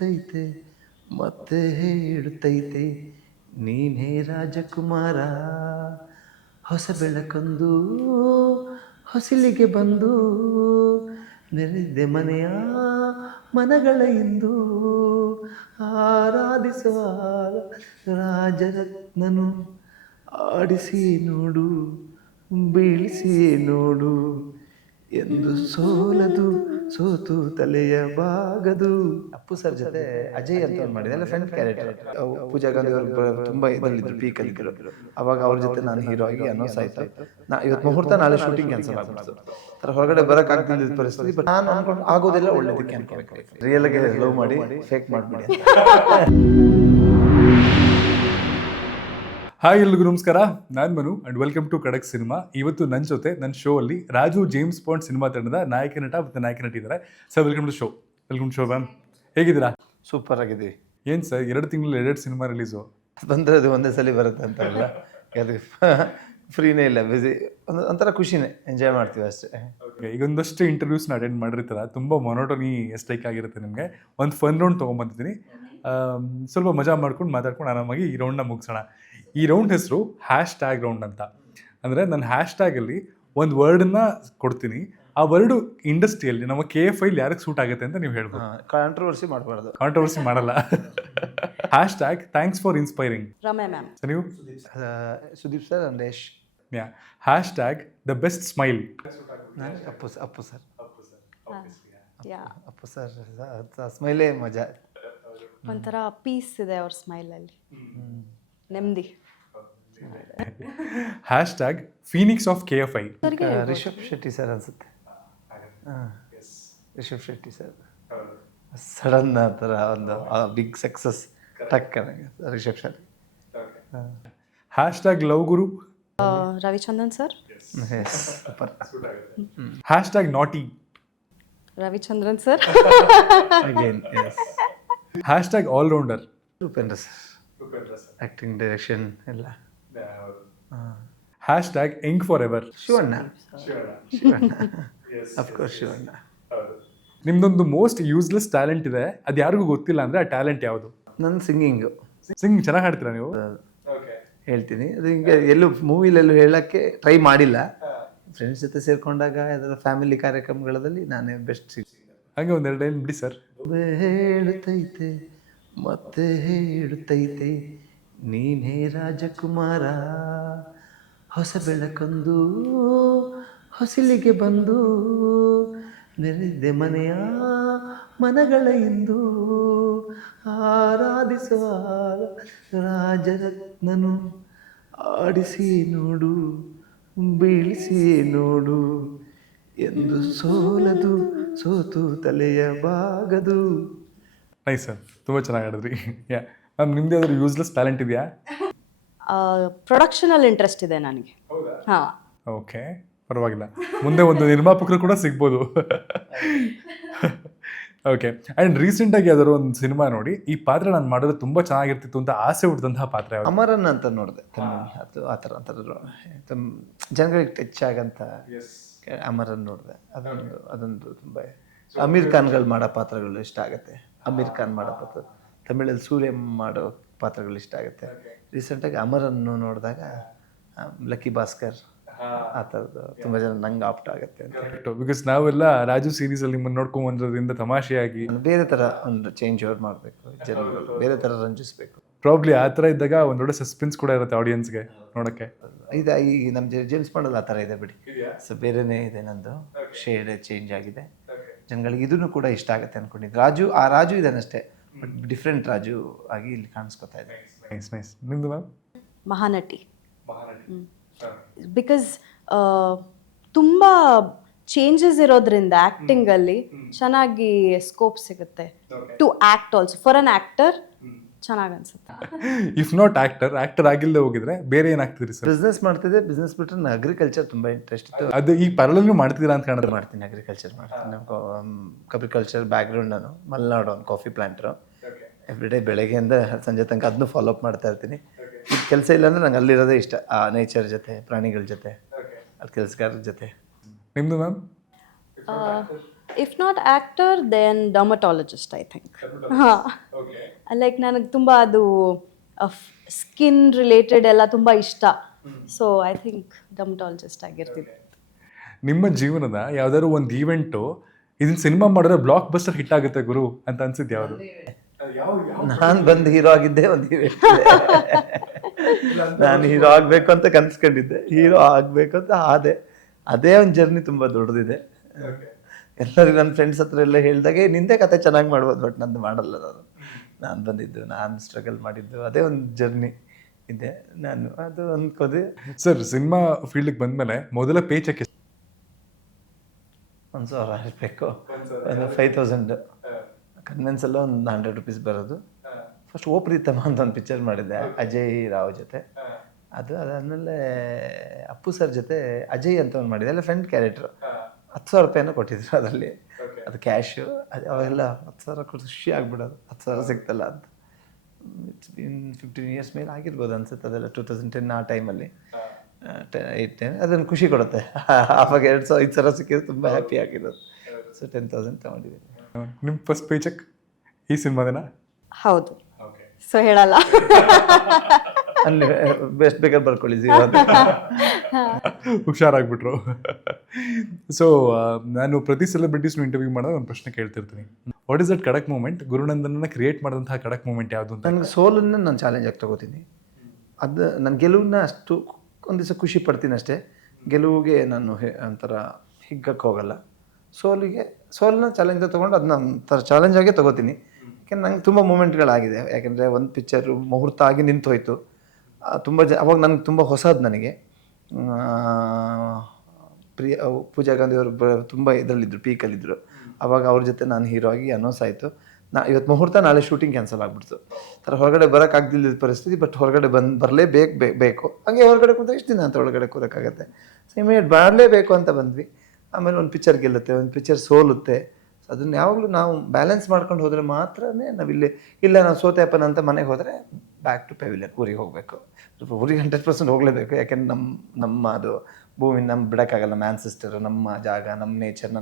ಹೇಳುತ್ತೈತೆ ಮತ್ತೆ ಹೇಳುತ್ತೈತೆ ನೀನೇ ರಾಜಕುಮಾರ. ಹೊಸ ಬೆಳಕೊಂದು ಹೊಸಿಲಿಗೆ ಬಂದು ನೆರೆದೆ ಮನೆಯ ಮನಗಳ ಇಂದು ಆರಾಧಿಸುವ ರಾಜರತ್ನನು. ಆಡಿಸಿ ನೋಡು ಬೀಳಿಸಿ ನೋಡು ಎಂದು ಸೋಲದು ಸೋತು ತಲೆಯ ಬಾಗದು. ಅಪ್ಪು ಸರ್ ಜೊತೆ ಅಜಯ್ ಅಂತ ಒಂದು ಮಾಡಿದೆ, ಎಲ್ಲ ಫ್ರೆಂಡ್ ಕ್ಯಾರೆಕ್ಟರ್. ಪೂಜಾ ಗಾಂಧಿ ಅವರು ತುಂಬ ಇದರಲ್ಲಿದ್ದರು, ಪೀಕಲ್ಲಿದ್ದರು. ಅವಾಗ ಅವ್ರ ಜೊತೆ ನಾನು ಹೀರೋ ಆಗಿ ಅನೌನ್ಸ್ ಆಯಿತು. ಇವತ್ತು ಮುಹೂರ್ತ, ನಾಳೆ ಶೂಟಿಂಗ್ ಕ್ಯಾನ್ಸಲ್ ಆಗ್ಬಿಡ್ತು. ಥರ ಹೊರಗಡೆ ಬರೋಕ್ಕಾಗ್ತಿದ್ದ ಪರಿಸ್ಥಿತಿ. ಬಟ್ ನಾನು ಅನ್ಕೊಂಡು ಆಗೋದಿಲ್ಲ, ಒಳ್ಳೇದಕ್ಕೆ ಅನ್ಕೋಬೇಕು. ರಿಯಲ್ಗೆ ಲವ್ ಮಾಡಿ ಫೇಕ್ ಮಾಡಿಬಿಡಿ ಅಂತ. ಹಾಯ್ ಎಲ್ರಿಗೂ ನಮಸ್ಕಾರ, ನಾನು ಮನು ಆ್ಯಂಡ್ ವೆಲ್ಕಮ್ ಟು ಖಡಕ್ ಸಿನಿಮಾ. ಇವತ್ತು ನನ್ನ ಜೊತೆ ನನ್ನ ಶೋ ಅಲ್ಲಿ ರಾಜು ಜೇಮ್ಸ್ ಬಾಂಡ್ ಸಿನಿಮಾ ತಂಡದ ನಾಯಕ ನಟ ಮತ್ತು ನಾಯಕ ನಟಿ ಇದ್ದಾರೆ. Sir welcome to show. Welcome to show ma'am, ಹೇಗಿದ್ದೀರಾ? ಸೂಪರ್ ಆಗಿದ್ದೀವಿ. ಏನು ಸರ್, 2 ತಿಂಗಳಲ್ಲಿ 2 ಸಿನಿಮಾ ರಿಲೀಸು ಬಂದರೆ ಅದು ಒಂದೇ ಸಲ ಬರುತ್ತೆ ಅಂತ ಅಲ್ಲ, ಅದು ಫ್ರೀನೇ ಇಲ್ಲ, ಬ್ಯುಸಿ. ಒಂಥರ ಖುಷಿನೇ, ಎಂಜಾಯ್ ಮಾಡ್ತೀವಿ ಅಷ್ಟೇ. ಈಗ ಒಂದಷ್ಟು ಇಂಟರ್ವ್ಯೂಸ್ನ ಅಟೆಂಡ್ ಮಾಡಿರ್ತೀರ, ತುಂಬ ಮೊನೋಟನಿ ಸ್ಟ್ರೈಕ್ ಆಗಿರುತ್ತೆ ನಿಮಗೆ. ಒಂದು ಫನ್ ರೌಂಡ್ ತೊಗೊಂಬಂದಿದ್ದೀನಿ, ಸ್ವಲ್ಪ ಮಜಾ ಮಾಡ್ಕೊಂಡು ಮಾತಾಡ್ಕೊಂಡು ಆರಾಮಾಗಿ ಈ ರೌಂಡ್ನ ಮುಗಿಸೋಣ. ಈ ರೌಂಡ್ ಹೆಸರು #ಟ್ಯಾಗ್ ರೌಂಡ್ ಅಂತ. ಅಂದರೆ ನನ್ನ #ಟ್ಯಾಗಲ್ಲಿ ಒಂದು ವರ್ಡನ್ನ ಕೊಡ್ತೀನಿ, ಆ ವರ್ಡು ಇಂಡಸ್ಟ್ರಿಯಲ್ಲಿ ನಮ್ಮ KFI ಯಾರಿಗೆ ಸೂಟ್ ಆಗುತ್ತೆ ಅಂತ ನೀವು ಹೇಳ್ಬೋದು. ಕಾಂಟ್ರವರ್ಸಿ ಮಾಡಬಾರ್ದು. ಕಾಂಟ್ರವರ್ಸಿ ಮಾಡಲ್ಲ. #Thanks for inspiring Ramya ma'am. ನೀವು Sudeep sir and Yash. #The best smile. Appu sir. Appu ಯಾ, ಸರ್ ಸ್ಮೈಲೇ ಮಜಾ. ಒಂಥರ ಪೀಸ್ ಇದೆ ಅವ್ರ ಸ್ಮೈಲಲ್ಲಿ, ನೆಮ್ಮದಿ. #Phoenix of KFI. Rishab Shetty sir ಅನ್ಸುತ್ತೆ. ರಿಷಬ್ ಶೆಟ್ಟಿ ಸರ್ ಸಡನ್ ಆ ಥರ ಒಂದು ಬಿಗ್ ಸಕ್ಸಸ್ ಟಕ್ Rishab Shetty. Love Guru. Ravichandran sir. Super. Naughty. Ravichandran sir. Again yes. All rounder. Upendra sir. Acting, direction ಎಲ್ಲ. #Young forever. Shivanna. Of course Shivanna. ನಿಮ್ದೊಂದು ಮೋಸ್ಟ್ ಯೂಸ್ಲೆಸ್ ಟ್ಯಾಲೆಂಟ್ ಇದೆ, ಅದು ಯಾರಿಗೂ ಗೊತ್ತಿಲ್ಲ ಅಂದರೆ ಆ ಟ್ಯಾಲೆಂಟ್ ಯಾವುದು? ನನ್ನ ಸಿಂಗಿಂಗು. ಚೆನ್ನಾಗಿ ಹಾಡ್ತೀರಾ ನೀವು? ಹೇಳ್ತೀನಿ, ಅದು ಹಿಂಗೆ ಎಲ್ಲೂ ಮೂವಿಲೆಲ್ಲೂ ಹೇಳೋಕ್ಕೆ ಟ್ರೈ ಮಾಡಿಲ್ಲ. ಫ್ರೆಂಡ್ಸ್ ಜೊತೆ ಸೇರಿಕೊಂಡಾಗ ಅದರ ಫ್ಯಾಮಿಲಿ ಕಾರ್ಯಕ್ರಮಗಳಲ್ಲಿ ನಾನೇ ಬೆಸ್ಟ್ ಸಿಂಗ್. ಹಾಗೆ ಒಂದೆರಡು ಲೈನ್ ಬಿಡಿ ಸರ್. ಹೇಳುತ್ತೈತೆ ಮತ್ತೆ ಹೇಳುತ್ತೈತೆ ನೀನೇ ರಾಜಕುಮಾರ. ಹೊಸ ಬೆಳಕೊಂದು ಹೊಸಿಲಿಗೆ ಬಂದು ನೆರೆದೆ ಮನೆಯ ಮನಗಳ ಇಂದು ಆರಾಧಿಸುವ ರಾಜರತ್ನನು. ಆಡಿಸಿ ನೋಡು ಬೀಳಿಸಿ ನೋಡು ಎಂದು ಸೋಲದು ಸೋತು ತಲೆಯ ಬಾಗದು. ನೈಸ್ ಸರ್, ತುಂಬ ಚೆನ್ನಾಗಿ ಹೇಳಿದ್ರಿ. ಮ್ಯಾಮ್, ನಿಮ್ದು ಯಾವ್ದಾದ್ರು ಯೂಸ್ಲೆಸ್ ಟ್ಯಾಲೆಂಟ್ ಇದೆಯಾ? ಪ್ರೊಡಕ್ಷನಲ್ಲಿ ಇಂಟ್ರೆಸ್ಟ್ ಇದೆ ನನಗೆ. ಹಾಂ, ಓಕೆ, ಪರವಾಗಿಲ್ಲ. ಮುಂದೆ ಒಂದು ನಿರ್ಮಾಪಕರು ಕೂಡ ಸಿಗ್ಬೋದು. ಓಕೆ. ಆ್ಯಂಡ್ ರೀಸೆಂಟಾಗಿ ಯಾವ್ದಾದ್ರು ಒಂದು ಸಿನಿಮಾ ನೋಡಿ ಈ ಪಾತ್ರ ನಾನು ಮಾಡಿದ್ರೆ ತುಂಬ ಚೆನ್ನಾಗಿರ್ತಿತ್ತು ಅಂತ ಆಸೆ ಹುಟ್ಟಿದಂತಹ ಪಾತ್ರ ಯಾವುದು? ಅಮರನ್ ಅಂತ ನೋಡಿದೆ. ಅದು ಆ ಥರ ಜನಗಳಿಗೆ ಟಚ್ ಆಗಂತ ಅಮರನ್ ನೋಡಿದೆ. ಅದೊಂದು ತುಂಬ ಅಮೀರ್ ಖಾನ್ಗಳು ಮಾಡೋ ಪಾತ್ರಗಳು ಇಷ್ಟ ಆಗುತ್ತೆ. ಅಮೀರ್ ಖಾನ್ ಮಾಡೋ ಪಾತ್ರ, ತಮಿಳಲ್ಲಿ ಸೂರ್ಯ ಮಾಡೋ ಪಾತ್ರಗಳು ಇಷ್ಟ ಆಗುತ್ತೆ. ರೀಸೆಂಟಾಗಿ ಅಮರನ್ನು ನೋಡಿದಾಗ ಲಕ್ಕಿ ಭಾಸ್ಕರ್ ಆ ಥರದ್ದು ತುಂಬ ಜನ ನಂಗೆ ಆಪ್ಟ್ ಆಗುತ್ತೆ ಅಂತ. ಬಿಕಾಸ್ ನಾವೆಲ್ಲ ರಾಜು ಸೀರೀಸಲ್ಲಿ ನಿಮ್ಮನ್ನು ನೋಡ್ಕೊಂಬಂದ್ರಿಂದ ತಮಾಷೆಯಾಗಿ ಬೇರೆ ಥರ ಒಂದು ಚೇಂಜ್ ಓವರ್ ಮಾಡಬೇಕು, ಜನಗಳು ಬೇರೆ ಥರ ರಂಜಿಸಬೇಕು. ಪ್ರಾಬ್ಲಿ ಆ ಥರ ಇದ್ದಾಗ ಒಂದು ದೊಡ್ಡ ಸಸ್ಪೆನ್ಸ್ ಕೂಡ ಇರುತ್ತೆ ಆಡಿಯನ್ಸ್ಗೆ ನೋಡೋಕ್ಕೆ. ಇದು ಈ ನಮ್ಮ ಜೇಮ್ಸ್ ಬಾಂಡಲ್ಲಿ ಆ ಥರ ಇದೆ ಬಿಡಿ. ಸೊ ಬೇರೆನೇ ಇದೆ, ನಂದು ಶೇಡ್ ಚೇಂಜ್ ಆಗಿದೆ. ಜನಗಳಿಗೆ ಇದನ್ನು ಕೂಡ ಇಷ್ಟ ಆಗುತ್ತೆ ಅಂದ್ಕೊಂಡಿದ್ದು. ರಾಜು ಇದ್ದಾನಷ್ಟೇ, ಬಟ್ ಡಿಫ್ರೆಂಟ್ ರಾಜು ಆಗಿ ಇಲ್ಲಿ ಕಾಣಿಸ್ಕೊತಾ ಇದೆ. ನೈಸ್. ನಿಮ್ಮದು ಮ್ಯಾಮ್? ಮಹಾನಟಿ. ಬಿಕಾಸ್ ತುಂಬ ಚೇಂಜಸ್ ಇರೋದ್ರಿಂದ ಆ್ಯಕ್ಟಿಂಗಲ್ಲಿ ಚೆನ್ನಾಗಿ ಸ್ಕೋಪ್ ಸಿಗುತ್ತೆ. To act also for an actor ಚೆನ್ನಾಗಿ ಅನ್ಸುತ್ತೆ. ಇಫ್ ನಾಟ್ ಆಕ್ಟರ್ ಆಗಿಲ್ಲದೆ ಹೋಗಿದ್ರೆ ಬೇರೆ ಏನಾಗ್ತಿದ್ರಿ ಸರ್? ಬಿಸ್ನೆಸ್ ಮಾಡ್ತಿದ್ದೆ. ಬಿಸ್ನೆಸ್ ಬಿಟ್ಟರೆ ನಾನು ಅಗ್ರಿಕಲ್ಚರ್ ತುಂಬ ಇಂಟ್ರೆಸ್ಟ್ ಇತ್ತು. ಅದು ಈ ಪ್ಯಾರಲಲ್ ಮಾಡ್ತಿದ್ದೀರಾ ಅಂತ ಕಾಣೋದು? ಮಾಡ್ತೀನಿ, ಅಗ್ರಿಕಲ್ಚರ್ ಮಾಡ್ತೀನಿ. ಅಗ್ರಿಕಲ್ಚರ್ ಬ್ಯಾಕ್ಗ್ರೌಂಡ್, ನಾನು ಮಲೆನಾಡು ಒಂದು ಕಾಫಿ ಪ್ಲಾಂಟ್ರು. ಎವ್ರಿಡೇ ಬೆಳಗ್ಗೆಯಿಂದ ಸಂಜೆ ತನಕ ಅದನ್ನು ಫಾಲೋಅಪ್ ಮಾಡ್ತಾ ಇರ್ತೀನಿ. ಇದು ಕೆಲಸ ಇಲ್ಲ ಅಂದರೆ ನಂಗೆ ಅಲ್ಲಿರೋದೇ ಇಷ್ಟ, ಆ ನೇಚರ್ ಜೊತೆ, ಪ್ರಾಣಿಗಳ ಜೊತೆ, ಅಲ್ಲಿ ಕೆಲಸಗಾರರ ಜೊತೆ. ನಿಮ್ಮದು ma'am? If not actor then dermatologist I think. ಹಾಂ, ಲೈಕ್ ನನಗೆ ತುಂಬ ಅದು ಸ್ಕಿನ್ ರಿಲೇಟೆಡ್ ಎಲ್ಲ ತುಂಬ ಇಷ್ಟ. ಸೊ ಐ ಥಿಂಕ್ ಡರ್ಮಟಾಲಜಿಸ್ಟ್ ಆಗಿರ್ತಿದ್ದೆ. ನಿಮ್ಮ ಜೀವನದ ಯಾವ್ದಾದ್ರು ಒಂದು ಈವೆಂಟು ಇದನ್ನ ಸಿನಿಮಾ ಮಾಡಿದ್ರೆ ಬ್ಲಾಕ್ ಬಸ್ಟರ್ ಹಿಟ್ ಆಗುತ್ತೆ ಗುರು ಅಂತ ಅನ್ಸಿದ್ದು ಯಾವುದು? ನಾನು ಬಂದು ಹೀರೋ ಆಗಿದ್ದೆ ಒಂದು event ಇದೆ. ನಾನು ಹೀರೋ ಆಗ್ಬೇಕು ಅಂತ ಕನ್ಸ್ಕೊಂಡಿದ್ದೆ, ಹೀರೋ ಆಗ್ಬೇಕು ಅಂತ ಆದೆ. ಅದೇ ಒಂದು ಜರ್ನಿ ತುಂಬಾ ದೊಡ್ಡದಿದೆ. ಎಲ್ಲರೂ ನನ್ನ ಫ್ರೆಂಡ್ಸ್ ಹತ್ರ ಎಲ್ಲ ಹೇಳಿದಾಗೆ ನಿಂದೆ ಕತೆ ಚೆನ್ನಾಗಿ ಮಾಡ್ಬೋದು, ಬಟ್ ನಂದು ಮಾಡಲ್ಲ. ನಾನು ಬಂದಿದ್ದು, ನಾನು ಸ್ಟ್ರಗಲ್ ಮಾಡಿದ್ದು, ಅದೇ ಒಂದು ಜರ್ನಿ ಇದೆ. ನಾನು ಅದು ಅನ್ಕೋದೆ. ಸರ್, ಸಿನಿಮಾ ಫೀಲ್ಡ್ಗೆ ಬಂದಮೇಲೆ ಮೊದಲ ಪೇ ಚೆಕ್ 1,000 ಇರಬೇಕು, ಒಂದು 5,000 ಕನ್ವೆನ್ಸ್ ಎಲ್ಲ ಒಂದು 100 rupees ಬರೋದು. ಫಸ್ಟ್ ಓ ಪ್ರೀತಮ ಅಂತ ಒಂದು ಪಿಕ್ಚರ್ ಮಾಡಿದ್ದೆ ಅಜಯ್ ರಾವ್ ಜೊತೆ. ಅದಾದಮೇಲೆ ಅಪ್ಪು ಸರ್ ಜೊತೆ ಅಜಯ್ ಅಂತ ಒಂದು ಮಾಡಿದೆ, ಎಲ್ಲ ಫ್ರೆಂಡ್ ಕ್ಯಾರೆಕ್ಟ್ರು. 10,000 ರೂಪಾಯಿನೂ ಕೊಟ್ಟಿದ್ರು ಅದರಲ್ಲಿ, ಅದು ಕ್ಯಾಶು. ಅವೆಲ್ಲ 10,000 ಖುಷಿ ಆಗ್ಬಿಡೋದು, 10,000 ಸಿಗ್ತಲ್ಲ ಅಂತ. ಇಟ್ಸ್ ಬಿನ್ 15 years ಮೇಲೆ ಆಗಿರ್ಬೋದು ಅನ್ಸುತ್ತೆ ಅದೆಲ್ಲ. 2010 ಆ ಟೈಮಲ್ಲಿ 8-10 ಅದನ್ನು ಖುಷಿ ಕೊಡುತ್ತೆ. ಆವಾಗ 2,000-5,000 ಸಿಕ್ಕಿದ್ರೆ ತುಂಬ ಹ್ಯಾಪಿ ಆಗಿರೋದು. ಸೊ 10,000 ತೊಗೊಂಡಿದ್ದೀನಿ. ನಿಮ್ಮ ಫಸ್ಟ್ ಪೇ ಚೆಕ್ ಈ ಸಿನಿಮಾದೇನಾ? ಹೌದು. ಸೊ ಹೇಳಲ್ಲ. ಅಲ್ಲಿ ಬೆಸ್ಟ್ ಬೇಕಾದ್ರೆ ಬರ್ಕೊಳ್ಳಿ, 0 ಹುಷಾರಾಗ್ಬಿಟ್ರು. ಸೊ ನಾನು ಪ್ರತಿ ಸೆಲೆಬ್ರಿಟೀಸ್ನು ಇಂಟರ್ವ್ಯೂ ಮಾಡಿದಾಗ ಒಂದು ಪ್ರಶ್ನೆ ಕೇಳ್ತಿರ್ತೀನಿ. ವಾಟ್ ಇಸ್ ದಟ್ ಕಡಕ್ ಮೂಮೆಂಟ್? ಗುರುನಂದನನ್ನ ಕ್ರಿಯೇಟ್ ಮಾಡಿದಂತಹ ಕಡಕ್ ಮೂಮೆಂಟ್ ಯಾವುದು ಅಂತ. ನನಗೆ ಸೋಲನ್ನು ನಾನು ಚಾಲೆಂಜ್ ಆಗಿ ತೊಗೋತೀನಿ. ಅದು ನನ್ನ ಗೆಲುವನ್ನ ಅಷ್ಟು ಒಂದು ದಿವಸ ಖುಷಿ ಪಡ್ತೀನಿ ಅಷ್ಟೇ. ಗೆಲುವಿಗೆ ನಾನು ಒಂಥರ ಹಿಗ್ಗಕ್ಕೆ ಹೋಗಲ್ಲ. ಸೋಲನ್ನ ಚಾಲೆಂಜ್ ತೊಗೊಂಡು ಅದನ್ನ ಒಂಥರ ಚಾಲೆಂಜ್ ಆಗೇ ತೊಗೋತೀನಿ. ಯಾಕೆಂದ್ರೆ ನಂಗೆ ತುಂಬ ಮೂಮೆಂಟ್ಗಳಾಗಿದೆ. ಯಾಕೆಂದರೆ ಒಂದು ಪಿಕ್ಚರು ಮುಹೂರ್ತ ಆಗಿ ನಿಂತು ಹೋಯಿತು. ತುಂಬ ಅವಾಗ ನನಗೆ ತುಂಬ ಹೊಸದು ನನಗೆ. ಪೂಜಾ ಗಾಂಧಿ ಅವರು ತುಂಬ ಇದರಲ್ಲಿದ್ದರು, ಪೀಕಲ್ಲಿದ್ದರು. ಆವಾಗ ಅವ್ರ ಜೊತೆ ನಾನು ಹೀರೋ ಆಗಿ ಅನೌನ್ಸ್ ಆಯಿತು. ಇವತ್ತು ಮುಹೂರ್ತ, ನಾಳೆ ಶೂಟಿಂಗ್ ಕ್ಯಾನ್ಸಲ್ ಆಗಿಬಿಡ್ತು. ಥರ ಹೊರಗಡೆ ಬರೋಕ್ಕಾಗ್ದಿಲ್ಲದ ಪರಿಸ್ಥಿತಿ. ಬಟ್ ಹೊರಗಡೆ ಬರಲೇಬೇಕು. ಹಾಗೆ ಹೊರಗಡೆ ಕೂತ ಎಷ್ಟು ದಿನ ಅಂತ ಒಳಗಡೆ ಕೂರೋಕ್ಕಾಗತ್ತೆ. ಸೊ ಇಮಿಡಿಯೇಟ್ ಮಾಡಲೇಬೇಕು ಅಂತ ಬಂದ್ವಿ. ಆಮೇಲೆ ಒಂದು ಪಿಕ್ಚರ್ ಗೆಲ್ಲುತ್ತೆ, ಒಂದು ಪಿಕ್ಚರ್ ಸೋಲುತ್ತೆ. ಸೊ ಅದನ್ನು ಯಾವಾಗಲೂ ನಾವು ಬ್ಯಾಲೆನ್ಸ್ ಮಾಡ್ಕೊಂಡು ಹೋದರೆ ಮಾತ್ರನೇ ನಾವಿಲ್ಲಿ. ಇಲ್ಲ ನಾವು ಸೋತೆಪ್ಪನ ಅಂತ ಮನೆಗೆ ಹೋದರೆ ಬ್ಯಾಕ್ ಟು ಪೆವಿಲಿಯನ್, ಊರಿಗೆ ಹೋಗಬೇಕು. ಊರಿಗೆ 100% ಹೋಗಲೇಬೇಕು. ಯಾಕೆಂದ್ರೆ ನಮ್ಮ ಅದು ಭೂಮಿ ನಮ್ಮ ಬಿಡೋಕ್ಕಾಗಲ್ಲ. ಮ್ಯಾನ್ಚೆಸ್ಟರ್ ನಮ್ಮ ಜಾಗ, ನಮ್ಮ ನೇಚರ್ನ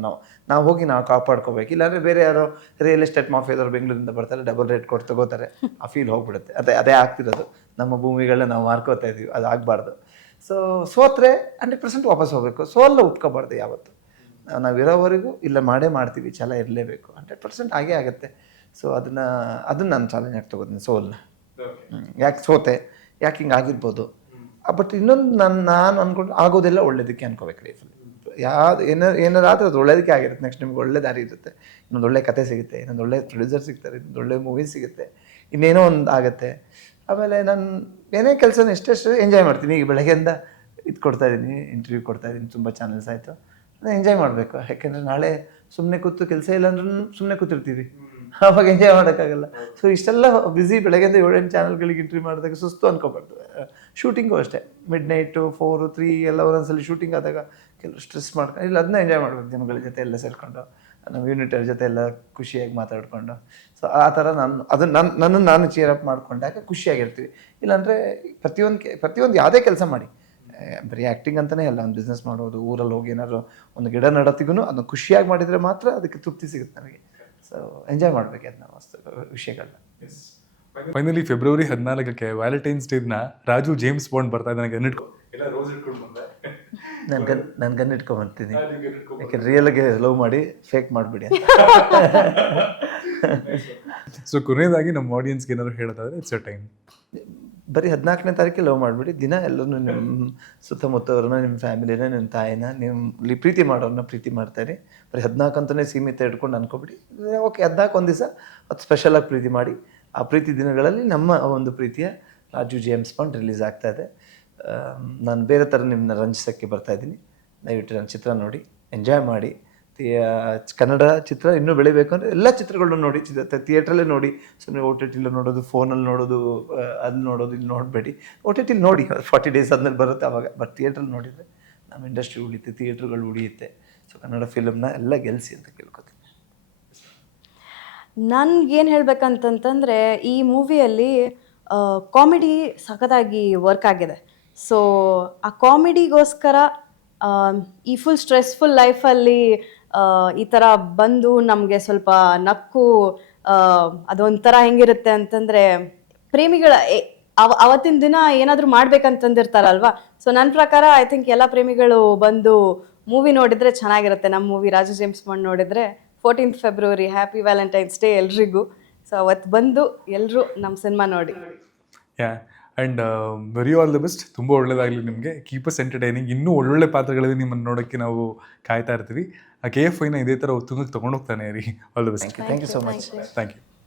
ನಾವು ಹೋಗಿ ನಾವು ಕಾಪಾಡ್ಕೋಬೇಕು. ಇಲ್ಲಾಂದರೆ ಬೇರೆ ಯಾರೋ ರಿಯಲ್ ಎಸ್ಟೇಟ್ ಮಾಫಿಯಾದವ್ರು ಬೆಂಗಳೂರಿಂದ ಬರ್ತಾರೆ, ಡಬಲ್ ರೇಟ್ ಕೊಟ್ಟು ತಗೋತಾರೆ. ಆ ಫೀಲ್ ಹೋಗ್ಬಿಡುತ್ತೆ. ಅದೇ ಆಗ್ತಿರೋದು. ನಮ್ಮ ಭೂಮಿಗಳನ್ನ ನಾವು ಮಾರ್ಕೋತಾ ಇದ್ದೀವಿ, ಅದು ಆಗಬಾರ್ದು. ಸೊ ಸೋತ್ರೆ 100% ವಾಪಸ್ ಹೋಗಬೇಕು. ಸೋಲನ್ನ ಉಟ್ಕೋಬಾರ್ದು ಯಾವತ್ತು. ನಾವಿರೋವರೆಗೂ ಇಲ್ಲ ಮಾಡ್ತೀವಿ, ಛಲ ಇರಲೇಬೇಕು. 100% ಆಗೇ ಆಗುತ್ತೆ. ಸೊ ಅದನ್ನು ನಾನು ಚಾಲೆಂಜ್ ಆಗಿ ತೊಗೋತೀನಿ, ಸೋಲನ್ನ. ಯಾಕೆ ಸೋತೆ, ಯಾಕೆ ಹಿಂಗೆ ಆಗಿರ್ಬೋದು. ಬಟ್ ಇನ್ನೊಂದು ನಾನು ಅಂದ್ಕೊಂಡು ಆಗೋದೆಲ್ಲ ಒಳ್ಳೇದಕ್ಕೆ ಅನ್ಕೋಬೇಕು ಲೈಫಲ್ಲಿ. ಏನಾರಾದ್ರೆ ಅದು ಒಳ್ಳೇದಕ್ಕೆ ಆಗಿರುತ್ತೆ. ನೆಕ್ಸ್ಟ್ ನಿಮ್ಗೆ ಒಳ್ಳೆ ದಾರಿ ಇರುತ್ತೆ, ಇನ್ನೊಂದು ಒಳ್ಳೆ ಕತೆ ಸಿಗುತ್ತೆ, ಇನ್ನೊಂದು ಒಳ್ಳೆ ಪ್ರೊಡ್ಯೂಸರ್ ಸಿಗ್ತಾರೆ, ಇನ್ನೊಂದು ಒಳ್ಳೆ ಮೂವಿ ಸಿಗುತ್ತೆ, ಇನ್ನೇನೋ ಒಂದು ಆಗುತ್ತೆ. ಆಮೇಲೆ ನಾನು ಏನೇ ಕೆಲಸನ ಎಷ್ಟೆಷ್ಟು ಎಂಜಾಯ್ ಮಾಡ್ತೀನಿ. ಈಗ ಬೆಳಗ್ಗೆಯಿಂದ ಇದು ಕೊಡ್ತಾಯಿದ್ದೀನಿ, ಇಂಟರ್ವ್ಯೂ ಕೊಡ್ತಾಯಿದ್ದೀನಿ, ತುಂಬ ಚಾನಲ್ಸ್ ಆಯಿತು. ಎಂಜಾಯ್ ಮಾಡಬೇಕು. ಯಾಕೆಂದರೆ ನಾಳೆ ಸುಮ್ಮನೆ ಕೂತು ಕೆಲಸ ಇಲ್ಲ ಅಂದ್ರೂ ಸುಮ್ಮನೆ ಕೂತಿರ್ತೀವಿ, ಆವಾಗ ಎಂಜಾಯ್ ಮಾಡೋಕ್ಕಾಗಲ್ಲ. ಸೊ ಇಷ್ಟೆಲ್ಲ ಬ್ಯುಸಿ ಬೆಳಗ್ಗೆಯಿಂದ 7-8 ಚಾನಲ್ಗಳಿಗೆ ಇಂಟರ್ವ್ಯೂ ಮಾಡಿದಾಗ ಸುಸ್ತು ಅನ್ಕೋಬಾರ್ದು. ಶೂಟಿಂಗು ಅಷ್ಟೇ, ಮಿಡ್-ನೈಟು 4-3 ಎಲ್ಲ ಒಂದೊಂದ್ಸಲಿ ಶೂಟಿಂಗ್ ಆದಾಗ ಕೆಲವು ಸ್ಟ್ರೆಸ್ ಮಾಡ್ಕೊಂಡು ಇಲ್ಲ ಅದನ್ನ ಎಂಜಾಯ್ ಮಾಡಬೇಕು. ಜನಗಳ ಜೊತೆ ಎಲ್ಲ ಸೇರಿಕೊಂಡು, ನಮ್ಮ ಯೂನಿಟರ್ ಜೊತೆ ಎಲ್ಲ ಖುಷಿಯಾಗಿ ಮಾತಾಡ್ಕೊಂಡು. ಸೊ ಆ ಥರ ನಾನು ಚೇರ್ ಅಪ್ ಮಾಡ್ಕೊಂಡಾಗ ಖುಷಿಯಾಗಿರ್ತೀವಿ. ಇಲ್ಲಾಂದರೆ ಪ್ರತಿಯೊಂದು ಯಾವುದೇ ಕೆಲಸ ಮಾಡಿ, ಬರೀ ಆ್ಯಕ್ಟಿಂಗ್ ಅಂತಲೇ ಅಲ್ಲ, ಒಂದು ಬಿಸ್ನೆಸ್ ಮಾಡೋದು, ಊರಲ್ಲಿ ಹೋಗಿ ಏನಾದ್ರು ಒಂದು ಗಿಡ ನಡೋತಿಗೂ ಅದನ್ನು ಖುಷಿಯಾಗಿ ಮಾಡಿದರೆ ಮಾತ್ರ ಅದಕ್ಕೆ ತೃಪ್ತಿ ಸಿಗುತ್ತೆ ನನಗೆ. ಸೊ ಎಂಜಾಯ್ ಮಾಡಬೇಕು ಅದನ್ನ ಮಸ್ತ್ ವಿಷಯಗಳನ್ನ. ಫೈನಲಿ ಫೆಬ್ರವರಿ 14ಕ್ಕೆ ವ್ಯಾಲೆಂಟೈನ್ಸ್ ಡೇನ ರಾಜು ಜೇಮ್ಸ್ ಬಾಂಡ್ ಬರ್ತಾ ಇದ್ದಾನೆ. ನಾನು ಗನ್ ಇಟ್ಕೊಂಡ್ಬರ್ತೀನಿ. ಯಾಕೆ ರಿಯಲ್ಗೆ ಲವ್ ಮಾಡಿ ಫೇಕ್ ಮಾಡಿಬಿಡಿ ಅಂತ. ಸೊ ಕೊನೆಯದಾಗಿ ನಮ್ಮ ಆಡಿಯನ್ಸ್ಗೆ ಏನಾದ್ರು ಹೇಳೋದಾದ್ರೆ ಇಟ್ಸ್ ಅ ಟೈಮ್. ಬರೀ 14ನೇ ತಾರೀಕಿಗೆ ಲವ್ ಮಾಡಿಬಿಡಿ. ದಿನ ಎಲ್ಲರೂ ನಿಮ್ಮ ಸುತ್ತಮುತ್ತವ್ರನ್ನ, ನಿಮ್ಮ ಫ್ಯಾಮಿಲಿನ, ನಿಮ್ಮ ತಾಯಿನ, ನಿಮ್ಮ ಪ್ರೀತಿ ಮಾಡೋರನ್ನ ಪ್ರೀತಿ ಮಾಡ್ತಾರೆ. ಬರೀ 14 ಅಂತಲೇ ಸೀಮಿತ ಇಟ್ಕೊಂಡು ಅನ್ಕೋಬಿಡಿ. ಓಕೆ, 14 ಒಂದು ದಿವಸ ಅದು ಸ್ಪೆಷಲಾಗಿ ಪ್ರೀತಿ ಮಾಡಿ. ಆ ಪ್ರೀತಿ ದಿನಗಳಲ್ಲಿ ನಮ್ಮ ಒಂದು ಪ್ರೀತಿಯ ರಾಜು ಜೇಮ್ಸ್ ಬಾಂಡ್ ರಿಲೀಸ್ ಆಗ್ತಾ ಇದೆ. ನಾನು ಬೇರೆ ಥರ ನಿಮ್ಮನ್ನ ರಂಜಿಸೋಕ್ಕೆ ಬರ್ತಾಯಿದ್ದೀನಿ. ದಯವಿಟ್ಟು ನನ್ನ ಚಿತ್ರ ನೋಡಿ, ಎಂಜಾಯ್ ಮಾಡಿ. ಕನ್ನಡ ಚಿತ್ರ ಇನ್ನೂ ಬೆಳಿಬೇಕು ಅಂದರೆ ಎಲ್ಲ ಚಿತ್ರಗಳನ್ನೂ ನೋಡಿ, ಥಿಯೇಟ್ರಲ್ಲೇ ನೋಡಿ. ಸುಮ್ಮನೆ OTTಲಿ ನೋಡೋದು, ಫೋನಲ್ಲಿ ನೋಡೋದು, ಅಲ್ಲಿ ನೋಡೋದು, ಇಲ್ಲಿ ನೋಡಬೇಡಿ. OTTಲಿ ನೋಡಿ, 40 days ಆದಮೇಲೆ ಬರುತ್ತೆ ಆವಾಗ. ಬಟ್ ಥಿಯೇಟ್ರಲ್ಲಿ ನೋಡಿದರೆ ನಮ್ಮ ಇಂಡಸ್ಟ್ರಿ ಉಳಿಯುತ್ತೆ, ಥಿಯೇಟ್ರುಗಳು ಉಳಿಯುತ್ತೆ. ಸೊ ಕನ್ನಡ ಫಿಲಮ್ನ ಎಲ್ಲ ಗೆಲ್ಲಿಸಿ ಅಂತ ಕೇಳ್ಕೊತೀನಿ. ನನ್ಗೇನು ಹೇಳ್ಬೇಕಂತಂತಂದರೆ, ಈ ಮೂವಿಯಲ್ಲಿ ಕಾಮಿಡಿ ಸಖತ್ತಾಗಿ ವರ್ಕ್ ಆಗಿದೆ. ಸೊ ಆ ಕಾಮಿಡಿಗೋಸ್ಕರ ಈ ಫುಲ್ ಸ್ಟ್ರೆಸ್ಫುಲ್ ಲೈಫಲ್ಲಿ ಈ ಥರ ಬಂದು ನಮಗೆ ಸ್ವಲ್ಪ ನಕ್ಕು ಅದೊಂಥರ ಹೆಂಗಿರುತ್ತೆ ಅಂತಂದರೆ ಪ್ರೇಮಿಗಳ ಅವತ್ತಿನ ದಿನ ಏನಾದರೂ ಮಾಡ್ಬೇಕಂತಂದಿರ್ತಾರಲ್ವಾ. ಸೊ ನನ್ನ ಪ್ರಕಾರ ಐ ಥಿಂಕ್ ಎಲ್ಲ ಪ್ರೇಮಿಗಳು ಬಂದು ಮೂವಿ ನೋಡಿದರೆ ಚೆನ್ನಾಗಿರುತ್ತೆ. ನಮ್ಮ ಮೂವಿ ರಾಜು ಜೇಮ್ಸ್ ಬಾಂಡ್ ನೋಡಿದರೆ 14th February happy Valentine's day ಎಲ್ರಿಗೂ. ಸೊ ಅವತ್ತು ಬಂದು ಎಲ್ಲರೂ ನಮ್ಮ ಸಿನಿಮಾ ನೋಡಿ. Yeah and very all the best. ತುಂಬ ಒಳ್ಳೆಯದಾಗಲಿ ನಿಮಗೆ. Keep us entertaining. ಇನ್ನೂ ಒಳ್ಳೊಳ್ಳೆ ಪಾತ್ರಗಳಲ್ಲಿ ನಿಮ್ಮನ್ನು ನೋಡೋಕ್ಕೆ ನಾವು ಕಾಯ್ತಾ ಇರ್ತೀವಿ. KFIನ ಇದೇ ಥರ ಉತ್ತುಂಗಕ್ಕೆ ತೊಗೊಂಡೋಗ್ತಾನೆ ರೀ. All the best. Thank you so much. Thank you.